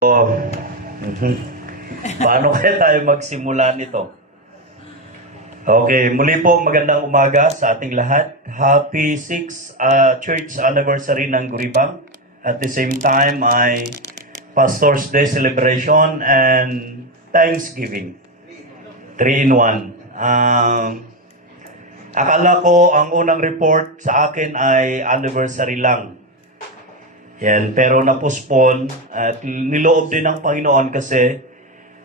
Oh, paano kaya tayo magsimula nito? Okay, muli po magandang umaga sa ating lahat. Happy 6th church anniversary ng Guribang. At the same time ay Pastor's Day celebration and Thanksgiving. 3 in 1. Akala ko ang unang report sa akin ay anniversary lang. Yan, pero na-postpone at niloob din ng Panginoon kasi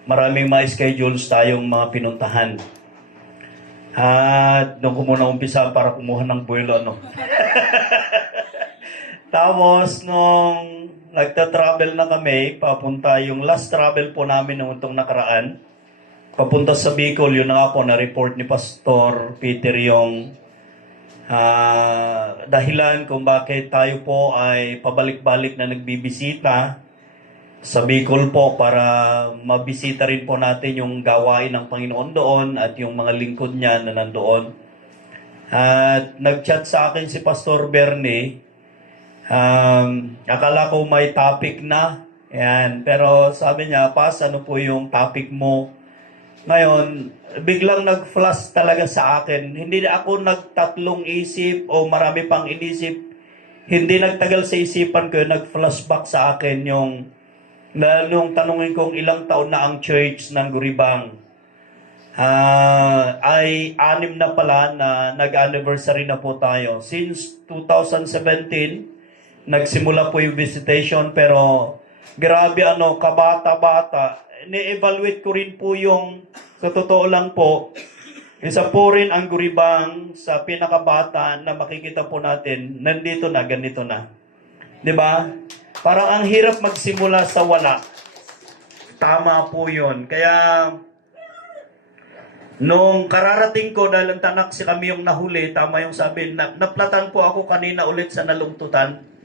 maraming mga schedules tayong mga pinuntahan. At doon ko muna umpisa para kumuha ng buwelo, no? Tapos, nung nagta-travel na kami, papunta yung last travel po namin nung itong nakaraan, papunta sa Bicol, yun na nga po, na-report ni Pastor Peter yung dahilan kung bakit tayo po ay pabalik-balik na nagbibisita sa Bicol po para mabisita rin po natin yung gawain ng Panginoon doon at yung mga lingkod niya na nandoon. At nag-chat sa akin si Pastor Bernie. Akala ko may topic na. Yan. Pero sabi niya, Pas, ano po yung topic mo? Ngayon, biglang nag-flash talaga sa akin. Hindi na ako nagtatlong isip o marami pang inisip. Hindi nagtagal sa isipan ko, nag-flashback sa akin yung nung tanungin kong ilang taon na ang church ng Guribang. Ay 6 na pala na nag-anniversary na po tayo. Since 2017, nagsimula po yung visitation pero grabe kabata-bata. Ni-evaluate ko rin po yung, sa totoo lang po, isa po rin ang Guribang sa pinakabata na makikita po natin, nandito na, ganito na. 'Di ba? Parang ang hirap magsimula sa wala. Tama po yun. Kaya, nung kararating ko, dahil ang tanak si kami yung nahuli, tama yung sabi, naplatan po ako kanina ulit sa nalungtutan.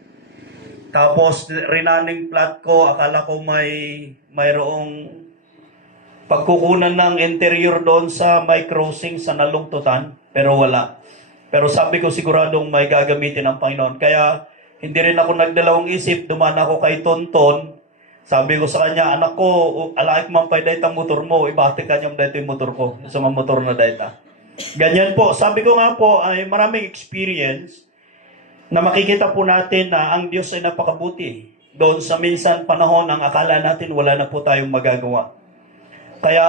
Tapos, running plat ko, akala ko mayroong pagkukunan ng interior doon sa may crossing sa nalungtutan, pero wala. Pero sabi ko siguradong may gagamitin ng Panginoon. Kaya, hindi rin ako nagdalawang isip, dumaan ako kay Tonton. Sabi ko sa kanya, anak ko, alaik man pa'y dahit ang motor mo, ibati ka niyang dahit yung motor ko. Sa mga motor na dahit. Ganyan po. Sabi ko nga po, ay maraming experience na makikita po natin na ang Diyos ay napakabuti. Doon sa minsan panahon, ang akala natin wala na po tayong magagawa. Kaya,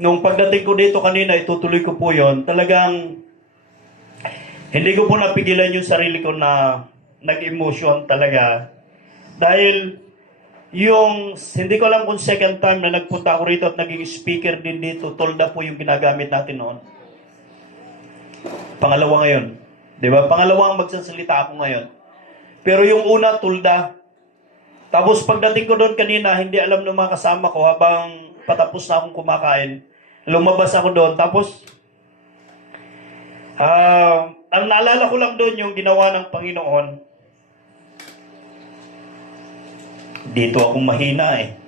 nung pagdating ko dito kanina, itutuloy ko po yon. Talagang, hindi ko po napigilan yung sarili ko na nag-emotion talaga. Dahil, hindi ko alam kung second time na nagpunta ako rito at naging speaker din dito, tolda po yung ginagamit natin noon. Pangalawa ngayon. Diba? Pangalawang magsasalita ako ngayon. Pero yung una, tulda. Tapos pagdating ko doon kanina, hindi alam ng mga kasama ko habang patapos na akong kumakain. Lumabas ako doon. Tapos, ang naalala ko lang doon yung ginawa ng Panginoon. Dito akong mahina eh.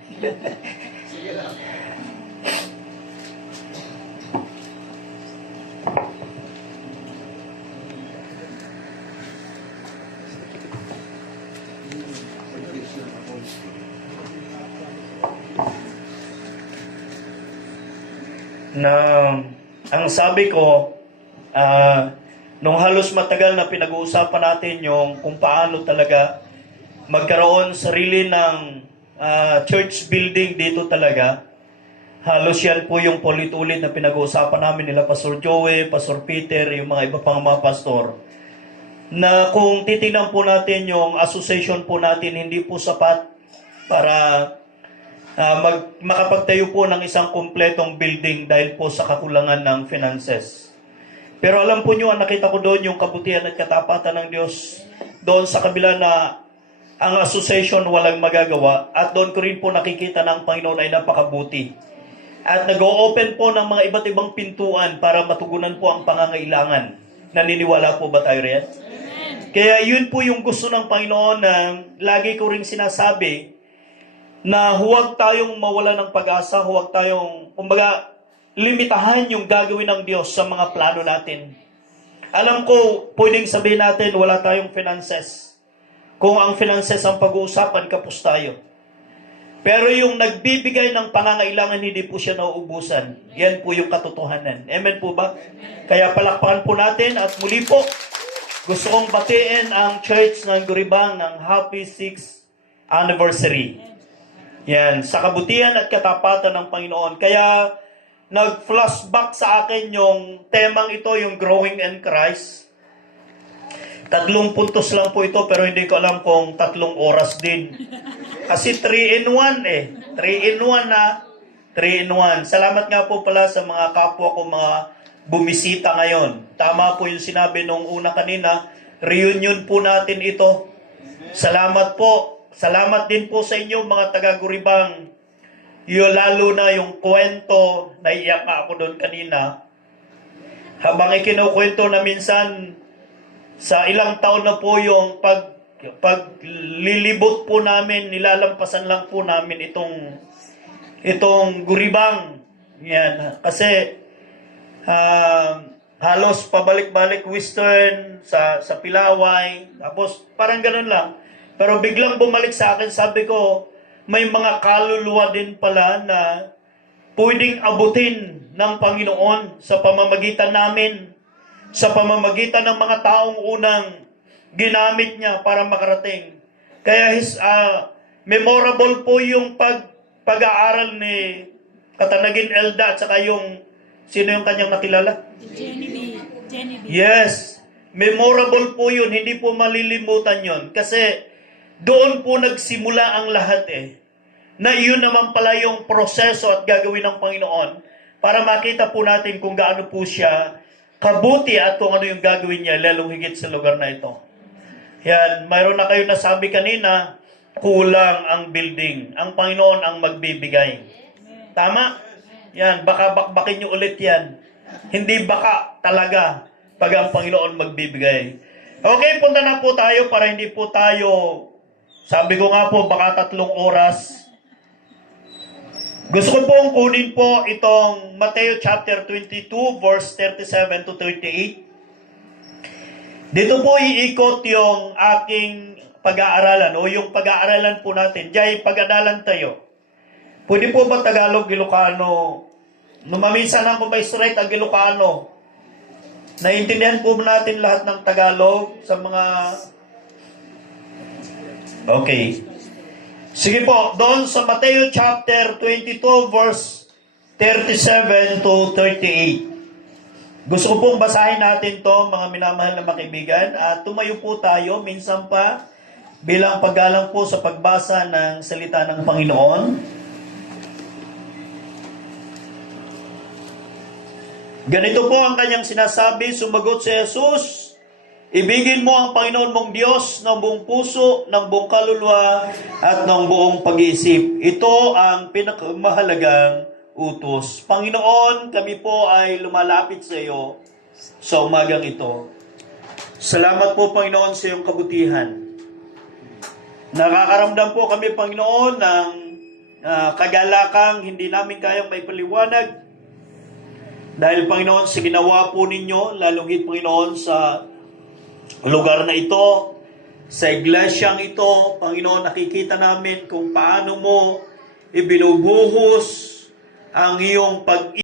Ang sabi ko, nung halos matagal na pinag-uusapan natin yung kung paano talaga magkaroon sarili ng church building dito talaga. Halos yan po yung ulit-ulit na pinag-uusapan namin nila Pastor Joey, Pastor Peter, yung mga iba pang mga pastor. Na kung titingnan po natin yung association po natin, hindi po sapat para makapagtayo po ng isang kumpletong building dahil po sa kakulangan ng finances. Pero alam po nyo, nakita ko doon yung kabutihan at katapatan ng Diyos doon sa kabila na ang association walang magagawa at doon ko rin po nakikita ng Panginoon ay napakabuti. At nag-o-open po ng mga iba't ibang pintuan para matugunan po ang pangangailangan. Naniniwala po ba tayo riyan? Kaya yun po yung gusto ng Panginoon na lagi ko rin sinasabi na huwag tayong mawala ng pag-asa, huwag tayong, limitahan yung gagawin ng Diyos sa mga plano natin. Alam ko, pwedeng sabihin natin wala tayong finances. Kung ang finances ang pag-uusapan, kapos tayo. Pero yung nagbibigay ng pangangailangan, hindi po siya nauubusan. Yan po yung katotohanan. Amen po ba? Kaya palakpakan po natin at muli po, gusto kong batiin ang Church ng Guribang ng Happy 6th Anniversary. Yan, sa kabutihan at katapatan ng Panginoon. Kaya nag-flashback sa akin yung temang ito, yung Growing in Christ. 3 puntos lang po ito, pero hindi ko alam kung 3 oras din. Kasi 3 in 1 eh. 3 in 1 na. 3 in 1. Salamat nga po pala sa mga kapwa ko, mga bumisita ngayon. Tama po yung sinabi nung una kanina. Reunion po natin ito. Salamat po. Salamat din po sa inyo mga taga-Guribang. Yung lalo na yung kwento, naiyak ako doon kanina. Habang ikinukwento na minsan, sa ilang taon na po yung paglilibot po namin, nilalampasan lang po namin itong Guribang. Yan. Kasi halos pabalik-balik western sa Pilaway. Tapos parang ganun lang. Pero biglang bumalik sa akin, sabi ko, may mga kaluluwa din pala na pwedeng abutin ng Panginoon sa pamamagitan namin, sa pamamagitan ng mga taong unang ginamit niya para makarating. Kaya memorable po yung pag-aaral ni Katanagin Elda at saka yung, sino yung kanyang nakilala? Genevieve. Yes, memorable po yun, hindi po malilimutan yun. Kasi doon po nagsimula ang lahat na yun naman pala yung proseso at gagawin ng Panginoon para makita po natin kung gaano po siya kabuti at kung ano yung gagawin niya, lalong higit sa lugar na ito. Yan, mayroon na kayo nasabi kanina, kulang ang building. Ang Panginoon ang magbibigay. Tama? Yan, baka bakbakin nyo ulit yan. Hindi baka talaga pag ang Panginoon magbibigay. Okay, punta na po tayo para hindi po tayo, sabi ko nga po, baka 3 oras. Gusto ko pong kunin po itong Mateo chapter 22, verse 37 to 38. Dito po iikot yung aking pag-aaralan o yung pag-aaralan po natin. Diyan, pag-adalan tayo. Pwede po ba Tagalog, Ilocano? Numamisan ako ba straight ang Ilocano? Naiintindihan po natin lahat ng Tagalog sa mga... Okay. Sige po, doon sa Mateo chapter 22 verse 37 to 38. Gusto ko pong basahin natin to, mga minamahal na makibigan, at tumayo po tayo minsan pa bilang paggalang po sa pagbasa ng salita ng Panginoon. Ganito po ang kanyang sinasabi, sumagot si Jesus, ibigin mo ang Panginoon mong Diyos ng buong puso, ng buong kaluluwa, at ng buong pag-iisip. Ito ang pinakamahalagang utos. Panginoon, kami po ay lumalapit sa iyo sa umagang ito. Salamat po, Panginoon, sa iyong kabutihan. Nakakaramdam po kami, Panginoon, ng kagalakang hindi namin kayang maipaliwanag. Dahil, Panginoon, sa ginawa po ninyo, lalong higit, Panginoon, sa lugar na ito, sa iglesyang ito, Panginoon, nakikita namin kung paano mo ibinubuhos ang iyong